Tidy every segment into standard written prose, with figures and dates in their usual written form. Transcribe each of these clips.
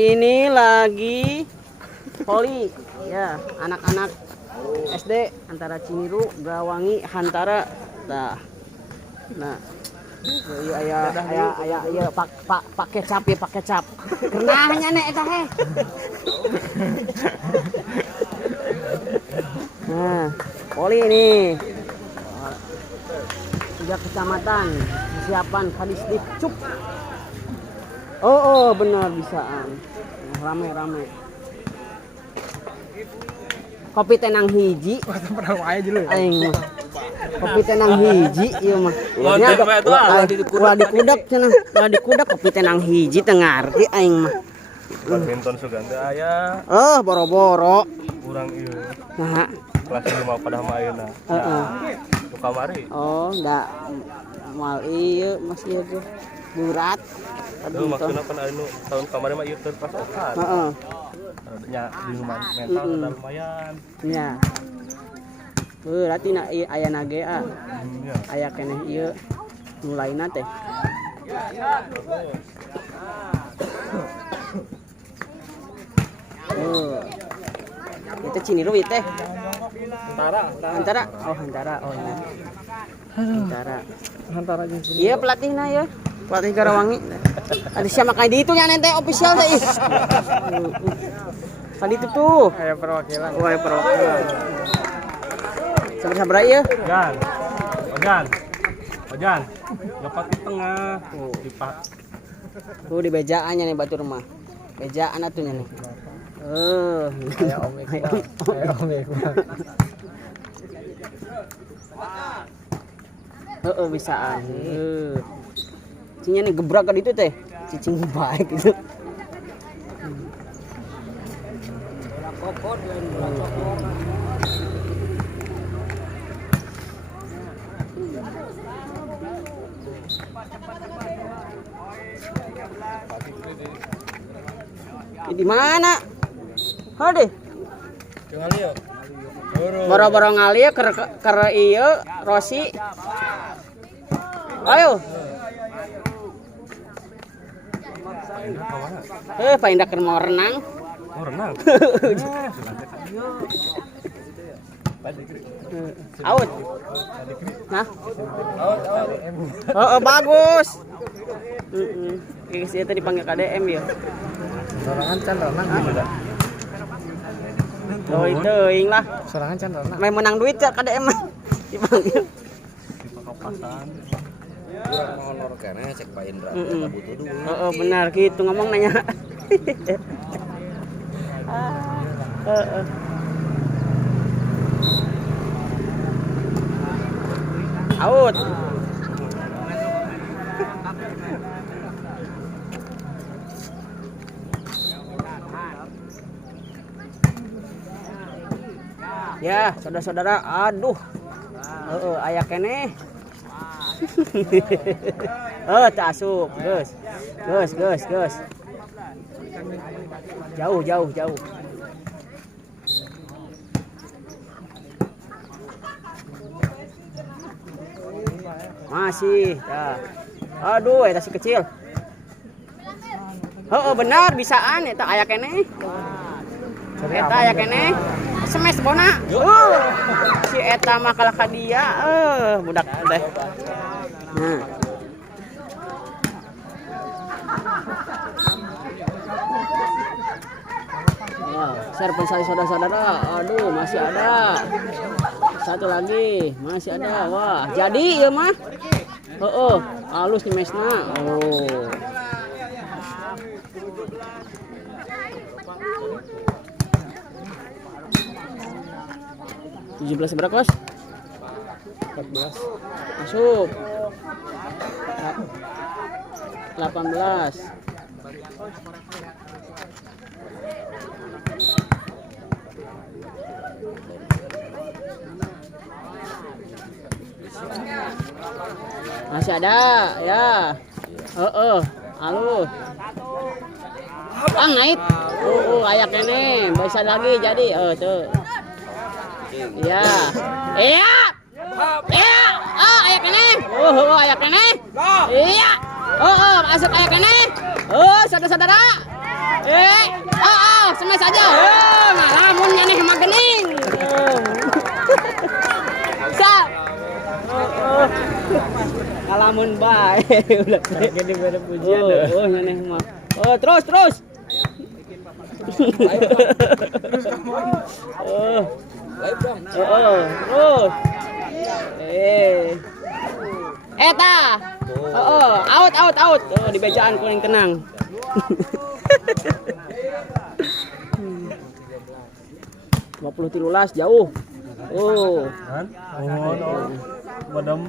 Ini lagi poli ya, anak-anak SD antara Ciniru, Gawangi, Hantara. Nah, ayah pak kecap ya, pak kecap. Kenanya nek eta he. Nah, poli ini. 3 kecamatan, persiapan Kadisdip Cup. Oh benar bisaan. Rame. Kopi tenang hiji. Aing. Kopi tenang hiji ieu mah. Ulah dikudak cenah. Ulah dikudak kopi tenang hiji teu ngarti aing mah. Badminton Suganda aya. Oh, boro-boro. Urang ieu. Nah, Kelas 5 pada ayeuna. heeh. Nu kamari. Oh, da moal ieu masih ieu berat. Aduh, maksudna kan anu tahun kamari mah ieu teu pasokan. Heeh. Nya di rumah mental udah lumayan. Nya. Berarti na aya nage Ya. aya keneh ieu mulaina teh. Itu Ciniru itu teh. Hantara. Oh, Hantara. Oh, iya. Hantara jeung Iya pelatihna ya. Pelatih Garawangi. Ada siapa kayak di itu nya nanti official teh. Tadi itu tuh. Aya perwakilan. Oh, aya perwakilan. Sabar-sabar ya. Ojan. Dapat di tengah. Di pak. Tuh di bejaannya nih batur mah. Bejaan atunya nih. Aya Om Iqbal. Bisaan. Cinya nih gebrak ka ditu teh. Cicing baik gitu. Di mana? Hade. Ngalir. Boro-boro ngalir keur ieu Rosi. Ayo. Pak Indah keur mau renang. Oh, renang. Out. Nah. Oh, bagus. Saya tadi dipanggil KDM ya. Sorangan can renang. Oh, itu lah. Sorangan can renang. Main menang duit ya KDM dipanggil. Honor kene cek Pak Indra kita butuh duit. Benar gitu ngomong nanya. Out. Ya, saudara-saudara, aduh. Aya keneh. Tak asup, geus. Jauh. Masih, ya. Aduh, eta si kecil. Benar bisaan eta aya keneh. Eta aya keneh. Semes bona. Si eta mah kalah ka dia. Budak teh. Nah. Serpen saya saudara-saudara. Aduh, masih ada. Satu lagi, masih ada. Wah, jadi ya mah. Halus di mesna. 17 berapa, Kos? 14. Masuk. 18. Masih ada, ya. Halo. Naik. Kayak ini bisa lagi jadi. Tuh. Iya. Iya. Ayak ini. Ayak ini. Iya. Masuk ayak ini. Saudara-saudara. Semes aja. Ngalamun nyaneh mah gening. Sa. Ngalamun bae ulah gede bere pujian. Oh nyaneh mah. Oh terus. Terus eta. Out. Di bejaan kuning tenang. 23 jauh. Kan? Madam.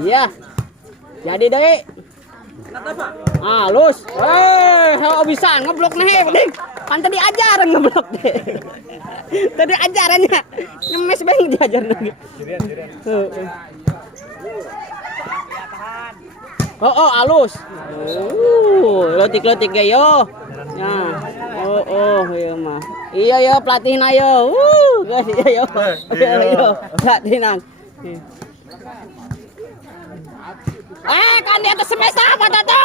Iya. Jadi deh. Halus. Bisa ngeblok nih, penting. Kan tadi ajaran ngeblok deh. Tadi ajarannya. Ngemes beng diajar lagi. Halus. Lotik ya yo. Nah. Iya mah. Iya yo pelatihin ayo. Guys iya yo. Pelatihan. Kan di atas semes apa tata?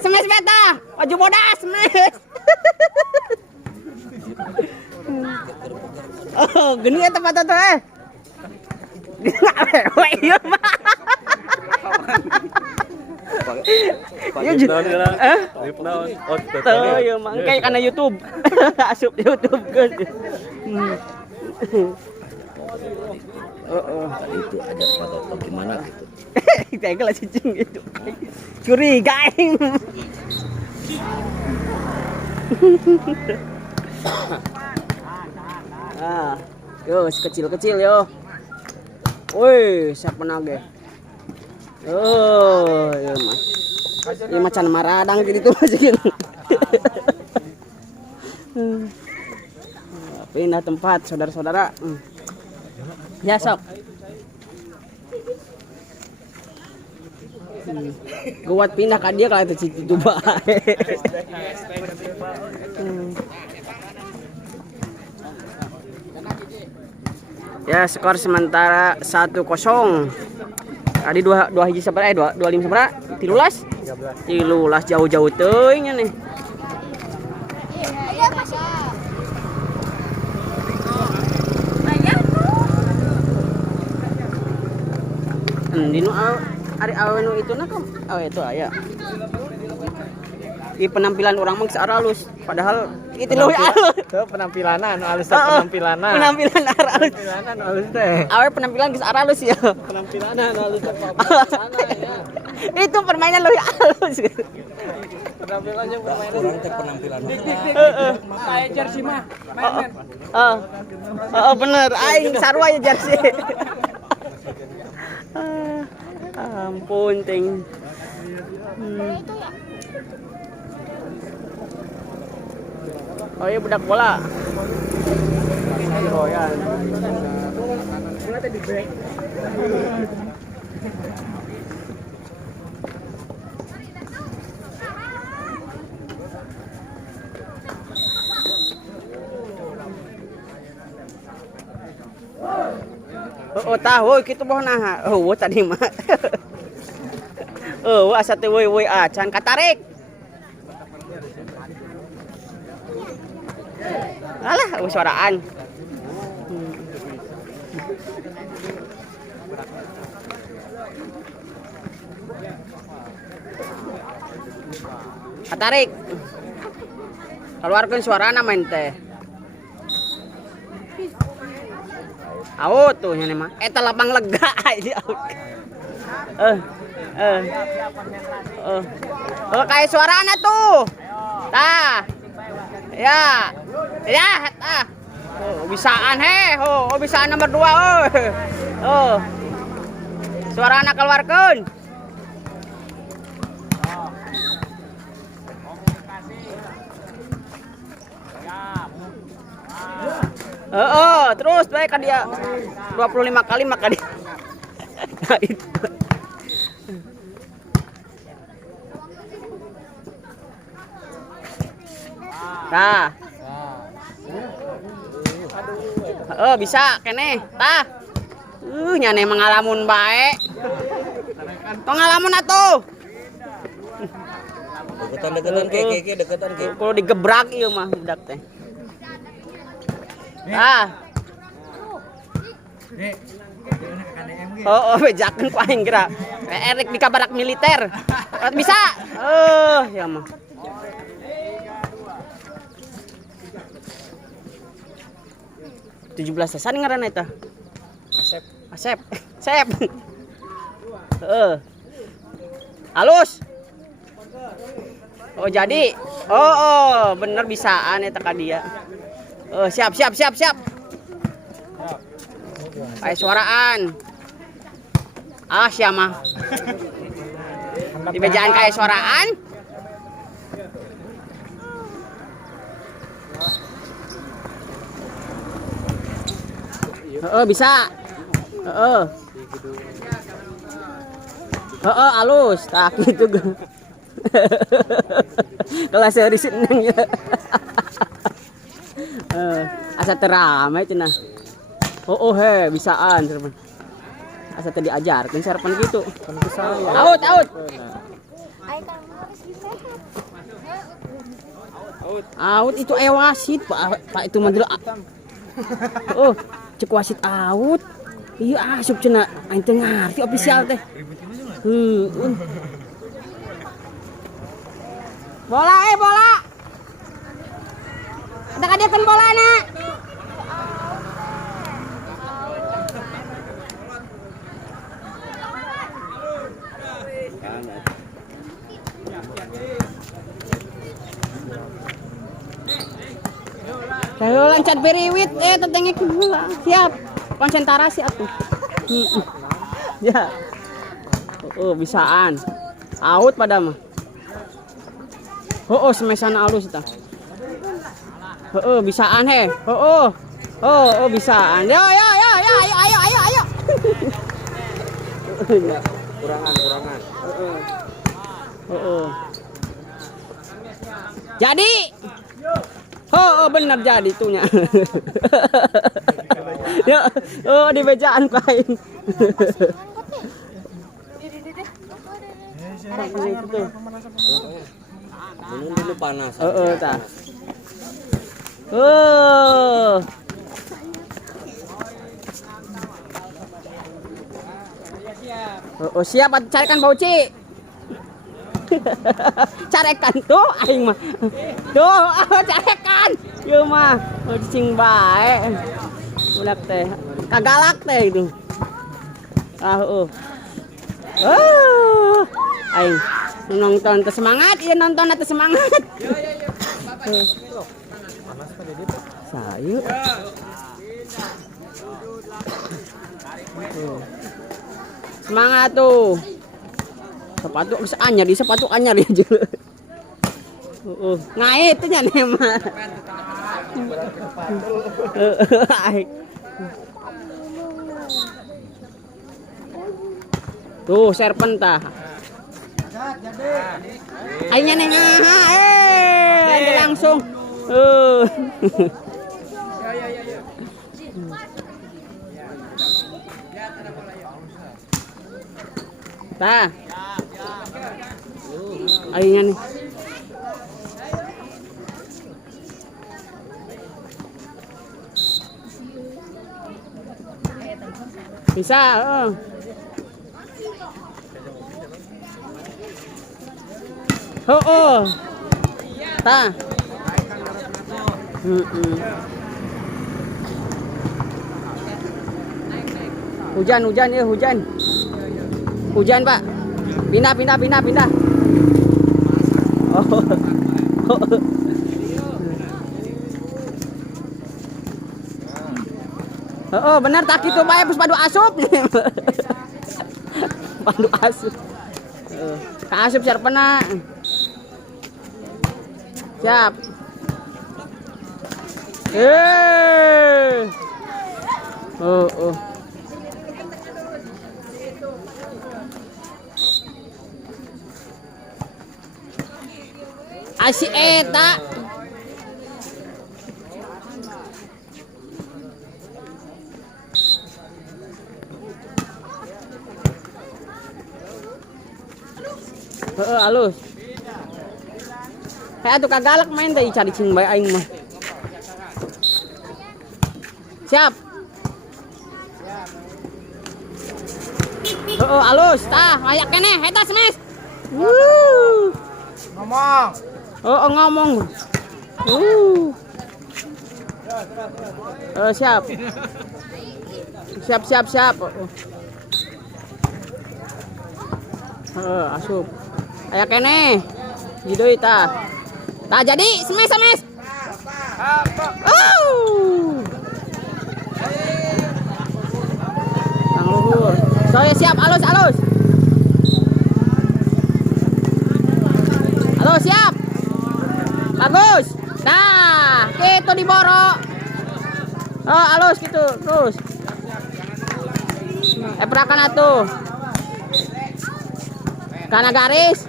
Semes beta, baju bodas semes. Gini ya tempat tata iya mah. Iya mah kayak karena YouTube. Asup YouTube guys. Tadi itu ada foto gimana gitu. Tegel cicing gitu. Curiga aing. Yo kecil-kecil yo. Woi, siapa nage? Iya mah. Ini macan maradang gitu masih gitu. Pindah tempat saudara-saudara. Ya sok. Kuat pindah ke dia kalau itu coba. Ya skor sementara 1-0. Tadi 2 hiji sabaraha 25 sabaraha? 13 jauh-jauh teuing nih. Dinu ari awe nu itu nak itu aya. Di penampilan orang mah halus, padahal itu leuwih halus. Tuh penampilanan halus penampilanan. Penampilan halus. Penampilanan halus teh. Awe penampilan geus halus ya. Penampilanan halus ya. Itu permainan leuwih halus. Penampilan yang permainan. Kurang teh penampilan. Kayak jersey mah. Bener, aing sarua ya jersey. Ampun ting. Oh iya budak bola. Royan. Tahu kitu boh nah. Tadi mah. Asa teh woi acan katarik. Alah, suaraan. Katarik. Keluarkeun suarana main teh. Out tuh nya mah. Eta lapang lega aja. Kayak suarana tuh. Tah. Ya. Tah. Bisaan bisaan nomor 2 Suarana keluarkeun. Terus baik kan dia 25 kali maka dia. Nah, itu. Nah. Bisa kene tah. Nyane mangalamun bae. Tong ngalamun atuh. Deketan ke deketan ke. Kalau digebrak ieu mah budak teh. Bejakeun ku aing geura. Erik di kabarak militer. Bisa. Ya mah. San ngaranna eta? Asep. Halus. Jadi. Bener bisaan eta ka dia. Siap. Kayak suaraan. Sia mah. Di bejaan kayak suaraan. Bisa. Halus. Tak gitu. Kelas seri seneng ya. Asa teramai cenah. Bisaan serpan. Asa tadi diajarkeun serpan gitu. Out. Out itu wasit, Pak itu mah cek wasit out. Iya asup cenah aing teu ngarti ofisial teh. Bola. Ada kadekeun bolana. Kalau lancat beriwit tetengek siap. Konsentrasi atuh. Ya. Bisaan. Out pada mah. Semesan alus eta. Bisaan he. Bisaan. Yo. Ayo. Kurangan. Jadi. Bener jadi tuhnya. Ya, di bejaan kain. Dulu panas. Tah. Siap carikan bauci. Carekan tuh aing mah. Carekan. Ieu mah cicing bae. Budak teh. Kagalak teh itu. Aing nonton teh semangat, ieu nonton teh semangat. Sayu. Semangat tuh. Sepatu geus anyar, di sepatu anyar aja. Ngait teh nya mah. Tuh serpen tah. Aingnya nih ada langsung. Tah. Aingnya nih. Bisa. Tah. Hujan ya hujan. Hujan Pak. Pindah. Bener tak gitu bae pus padu asup. Padu asup. Ka asup sarpena. Siap. Asi eta. Halus. Kayak atuh kagalak main teh cari cing bae aing mah. Siap. Halus tah, aya keneh eta smash. Ngomong. Ngomong. Siap. Siap. Asup. Aya keneh. Jadi tah. Tah jadi smash. Kang luhur. Soalnya siap halus. Halus siap. Bagus. Nah, gitu diboro. Halus gitu, terus. Eprakan atuh. Kana garis.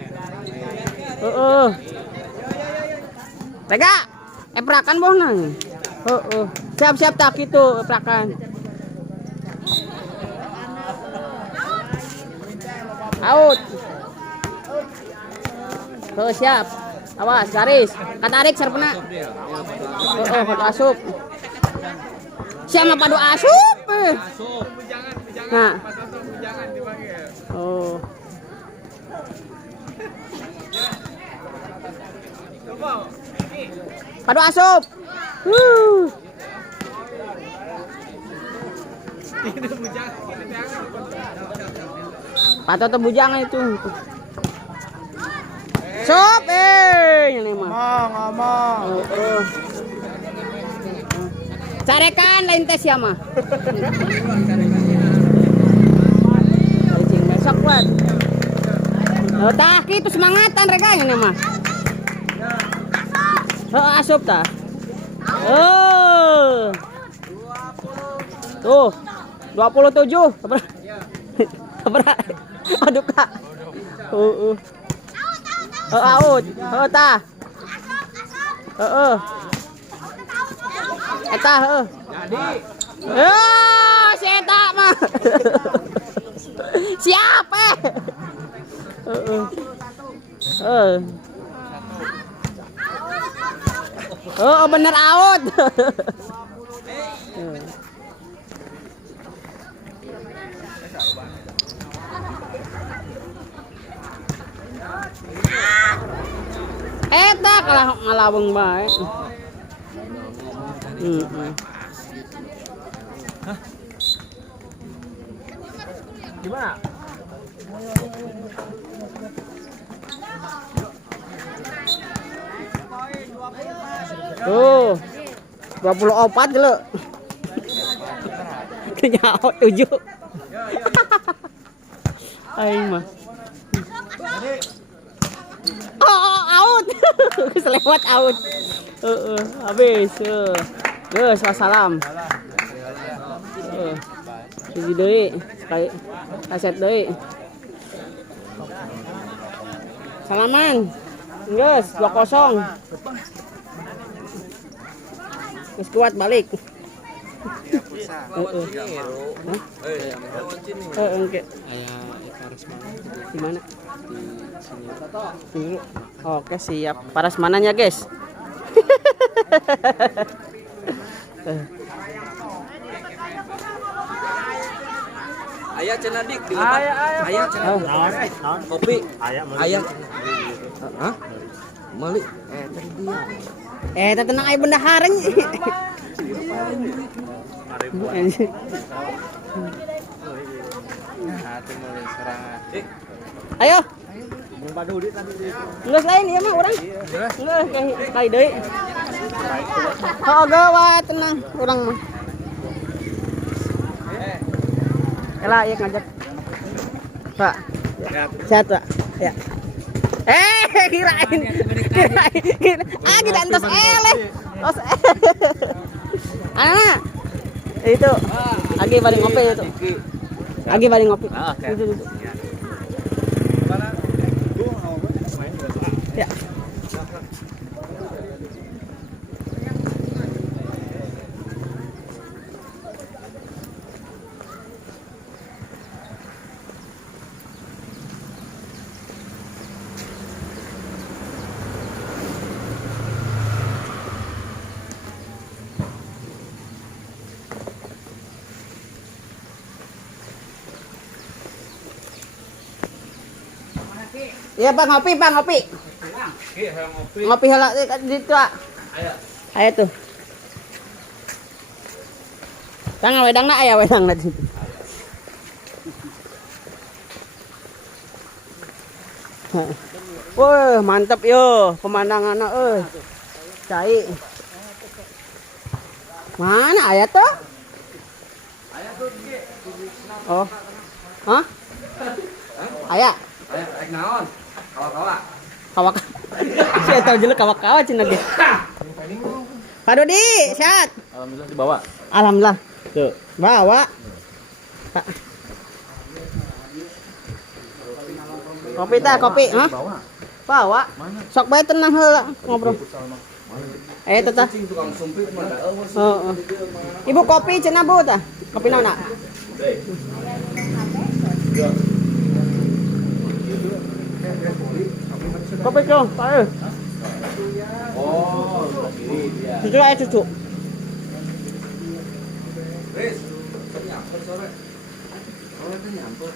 Tega. Eprakan bohna. Siap tak gitu eprakan. Out. Siap. Awas garis. Katarik sarpena. Padu asup. Siapa padu asup? Nah. Padu asup. Patut tebujangan itu. Sop ini mah. Ngomong. Carekan lain tes ya mah. Cing besok buat. Tah kitu semangatan rega ini mah. Asup tah. Tuh 27. Berapa? Aduh Kak. Out. Tah. Eta jadi. Si eta mah. Siapa? Bener out. Eta kalah ngalaweng bae. Gimana? Tuh 24 dulu. Kenyaut 7. Aing mah. Out. Selewat out. Habis. Geus wassalam. Jadi deui, sekali aset deui. Salaman. Geus 2-0. Geus kuat balik. Engke. Di mana? Di sini. Oke, siap. Paras mananya, guys? Aya cenah dik di depan. Aya cenah. Kopi. Aya. Hah? Mali. Tadi dia. Tenang aja bendahareng. Ayo. Geus lain ieu mah urang. Geus kali deui. Gawat tenang urang mah. Elah ieu ngajak. Pak. Sehat, Pak. Ya. Kirain. Kita entos eleh. Tos. Anak. Itu. Lagi balik ngopi itu. Lagi balik ngopi. Itu. Ya. Iya Pak, ngopi Pak, ngopi. Ngopi heula di itu, Pak. Ayo tuh. Tang wedangna aya wedangna di situ. Wah, mantap yo pemandanganna euy. Cai. Mana aya tuh? Oh. Hah? Aya. Rek naon? Kawa-kawa. Kawak. Saya tahu jelek kawak-kawak cenah ge. Pak Dodi, sehat? Alhamdulillah dibawa. Alhamdulillah. Tuh. Bawa. Kopi tah, kopi, hah? Bawa. Sok bae tenang heula ngobrol. Teteh. Tukang sumpit mah da eueuh. Heeh. Ibu kopi cenah Bu tah? Kopi naon? Kopi dong, Pak. Oh, Cucu aja cucu. Wis, nyamper sore. Oh, itu nyamper.